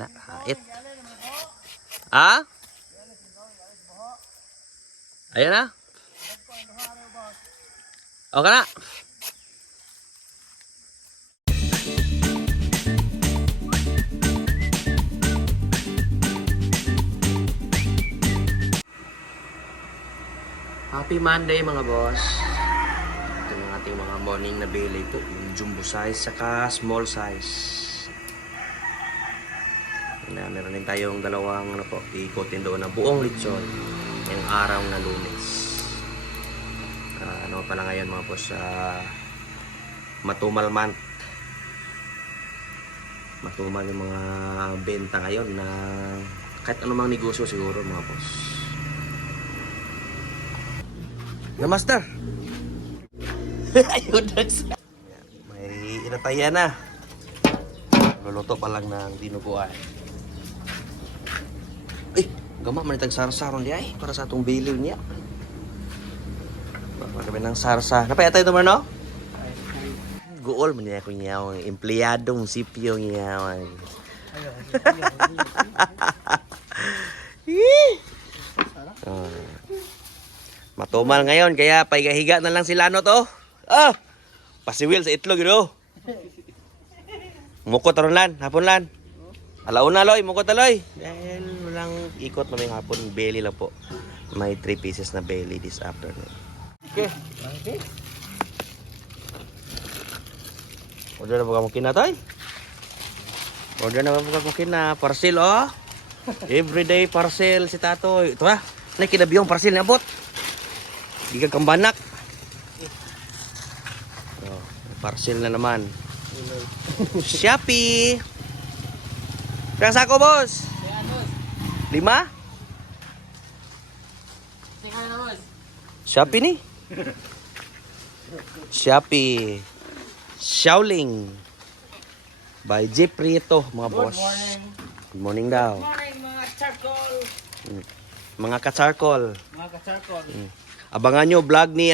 Na, hait. Ah? Ayan na. Okay na. Happy Monday mga boss. Ito yung ating mga morning na belly po. Yung jumbo size saka small size. Na, meron din tayong dalawang iikotin doon na buong lechon yung araw na Lunes. Ano pala ngayon mga boss, matumal month. Matumal yung mga benta ngayon na kahit anumang negosyo siguro mga boss. Na master. Ayun may inatayan na. Luluto pa lang ng dinuguan. Ay, gama man itang sarsaron di ay para sa atong biliw niya. Para kami ng sarsa. Napayatay ito man no? Guol man niya ko niya ang empleyadong sipyo niya. Matumal ngayon kaya paigahiga na lang sila ano to. Pasiwil sa itlog no. Mukot ron lan, hapon lan. Alauna loy, mukot aloy. Dahil walang ikot maming hapon, belly lang po. May 3 pieces na belly this afternoon. Okay. Order na ba kamukin na tayo? Order na ba kamukin na parcel oh. Everyday parcel si Tatoy. Ito ha, nakikinabi yung parcel na abot. Di ka kambanak. Parcel na naman. Shopee. Berang sako bos? 5? Shopee nih. Shopee. Shaoling. By Jeffrey ito mga boss. Good morning daw. Good morning mga charcoal. Mga ka-charcoal. Mga ka-charcoal. Abangan nyo vlog ni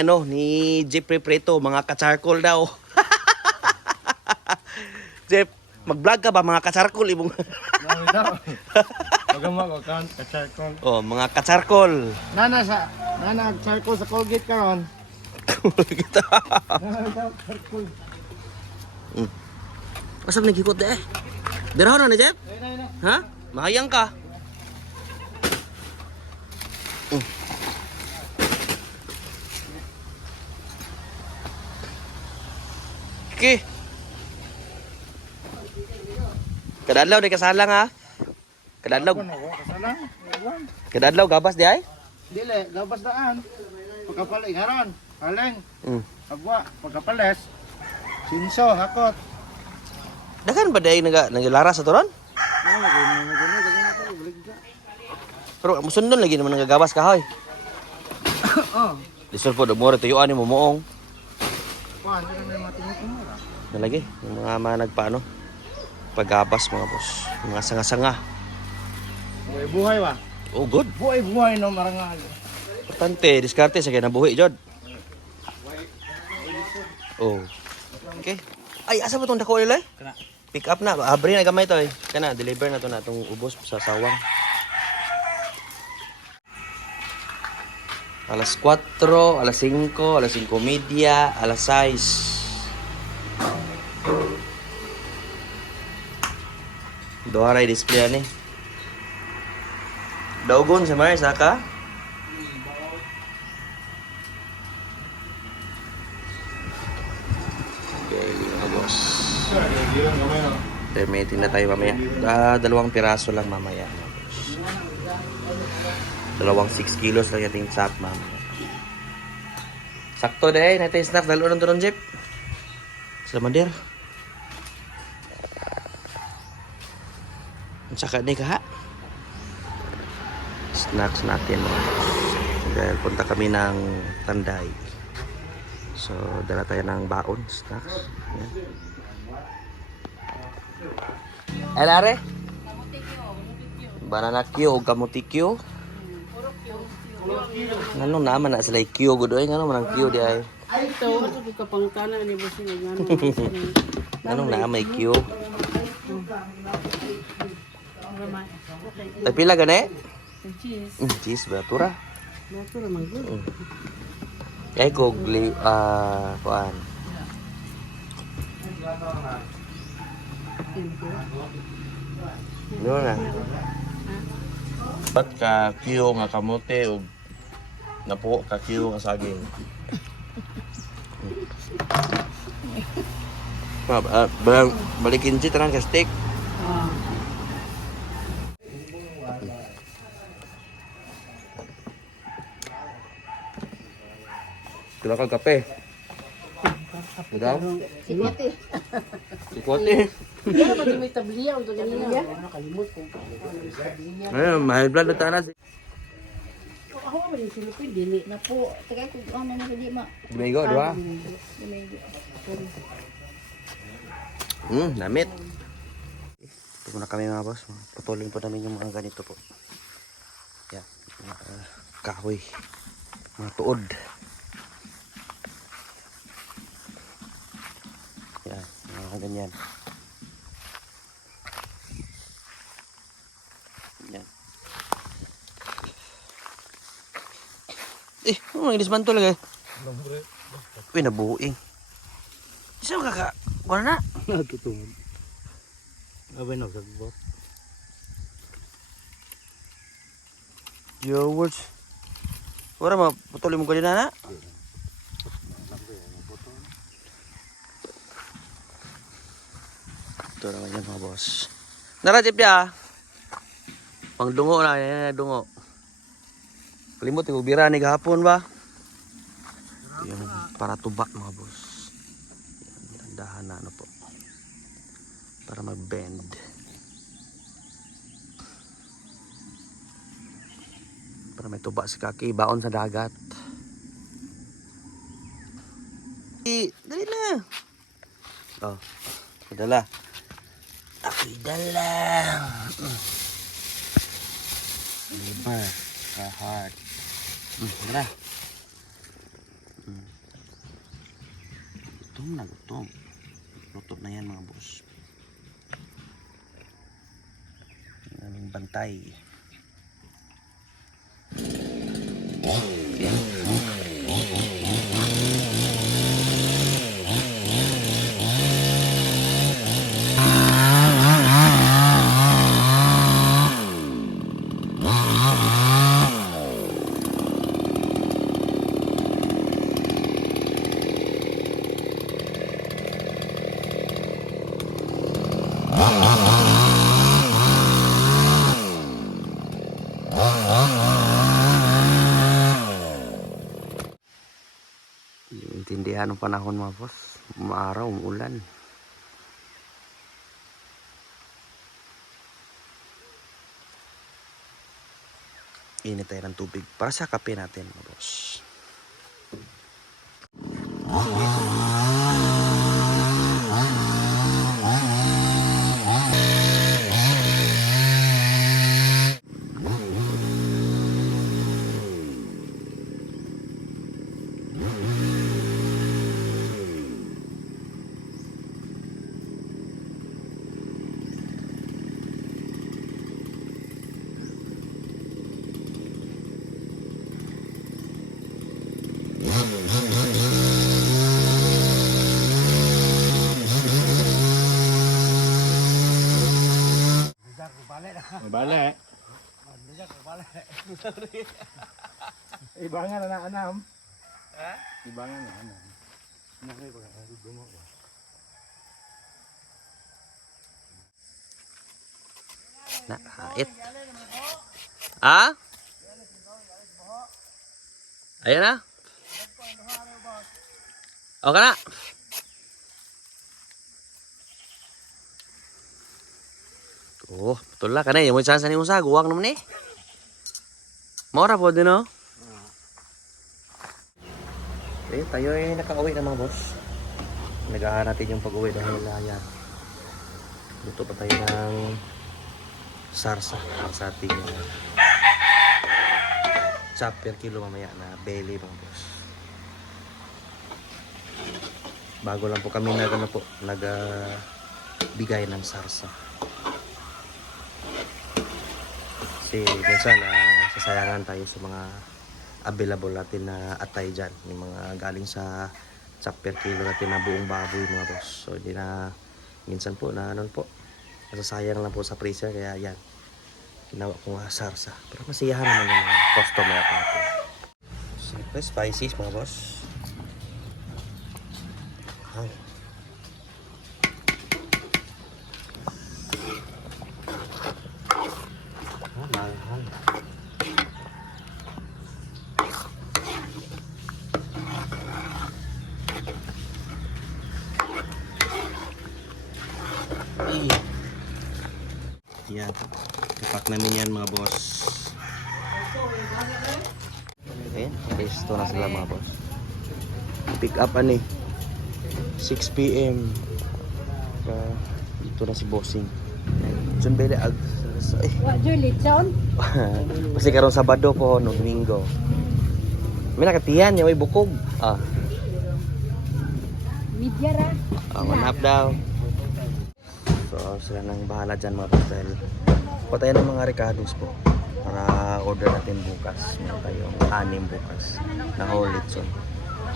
Jeffrey Preto, mga ka-charcoal daw. Jeff, mag-vlog ka ba mga ka-charcoal ibong? Dami daw. Pagama ko kan ka-charcoal. Oh, mga ka-charcoal. Nana charcoal sa Colgate karon. Kita. Nana daw charcoal. Asam nagikot deh. Derahan na Jeff? Ayun. Ha? Mahayang ka. Okay. Kadadlaw di kasalang ha. Kadadlaw. Kasalang. Kadadlaw gabas di ay? Dili, gabas daan. Pagkapalig haron. Aleng. Abwa, pagkapales. Sinso, hakot. Dagan ba day nagalara sa turon? Pero musundon lagi naman nagagabas ka hoy. Oh. Lisod po dumore tuyuan ni mo moong. Kuan, may matingit mo ra. Nalagi yung mga nagpaano paggabas mga boss. Mga sanga-sanga. Buhay ba? Oh good. Buhay no marangal. Importante, diskarte sa kinabuhi jud. Oh. Okay. Ay, asa ba tong dako nila? Kana. Pick up na. Abri na gamay to eh. Kana, deliver na to na itong ubos sa sawang. Alas 4, alas 5, alas 5:30, alas 6. Doaray display ani. Daugon sa Mars ka? Okay, mga boss. Terminating na tayo mamaya. 2 piraso lang mamaya. Dalawang 6 kilos lang yating sack mamaya. Sakto deh, natin snack dalo nang turon jeep. Sa mandir. Saka ni ka. Snacks natin mga boss. Dahil punta kami ng Tanday. So, dala tayo ng baon, snacks. Yan. Elare? Banana Q o kamuti Q? Anong naman na sila Q good oy? Anong man ang Q di ay? Ito, ito kapangtana ni boss ni Anong na may Q? Ay pila gani? Cheese. Cheese ba tura? Bato naman good. Kay ko kuan. Ano na? Ba't ka kiyo nga kamote o napo ka kiyo nga saging? Balikin si tanan ka steak. Ah. Kila ka kape. Daw? Sikote. Sikote. Kaya pati may tabliya o tabliya. Nakalimot ko. Ayun, mahal blood na tanan. Ako ba yung silupin? Dili. Na po, tagay ko ano na di ma. Domingo, diba? Namit. Ito na kami mga boss. Putulin po namin yung mga ganito po. Yan. Mga kahoy. Mga tuod. Yan. Mga ganyan. Yan. Ano mga dismanto lagi? Uy, nabuing. Isa ka ka? Wala na? Nagtutungod. Abay na sagbot. Your words. Wala ma, putulin mo ko din na. Ito naman yan mga boss. Narajip ya. Pang dungo na, yan dungo. Kalimot, yung bira ni gahapon ba? Yung para tuba mga boss. Yan, dahan na ano po. Para mag-bend. Para may tuba sa kaki, baon sa dagat. Dali na. Oh, dala. Ako'y dala. Liver, heart. Dala. Gutom na gutom. Luto na yan mga boss. Aming bantay. Intindihan ng panahon mga boss. Umaaraw, umulan. Init tayo ng tubig para sa kape natin mga boss. Bale. Ibangan na anam. Ha? Ibangan na anam. Nakait. Ah? Ayan na. Okay na. Oh, betul lah karena yung chance ni usa guwang naman eh. Mora po din no. Okay, tayo ay nakauwi na mga boss. Nagahan natin yung pag-uwi dahil yan. Luto pa tayo ng sarsa sa ating chop per kilo mamaya na belly mga boss. Bago lang po kami nagbigay ng sarsa. Kasi minsan sasayangan tayo sa mga available natin na atay dyan. Yung mga galing sa per kilo natin na buong baboy mga boss. So hindi na minsan po na ano po, nasasayang lang po sa freezer. Kaya yan, ginawa ko nga sarsa. Pero masiyahan naman yung mga customer natin. Siyempre spices mga boss. Ay. Mahal. Yan. Ipak namin yan mga boss. Ayan. Resto na sila mga boss. Pick up ani. 6 PM. Dito na si Bossing. Diyan bele ag. Wa Julie John. Kasi karong Sabado po, no Domingo. May nakatiyan niya, may bukog. Media ra. One half daw. So, sila nang bahala dyan mga pastel. Patayin ng mga ricados po. Para order natin bukas. Meron tayong 6 bukas na whole lechon.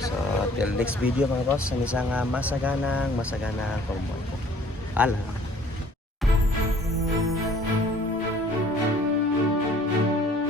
So, till next video mga boss. Ang isang masaganang pagbuhay po. Alam.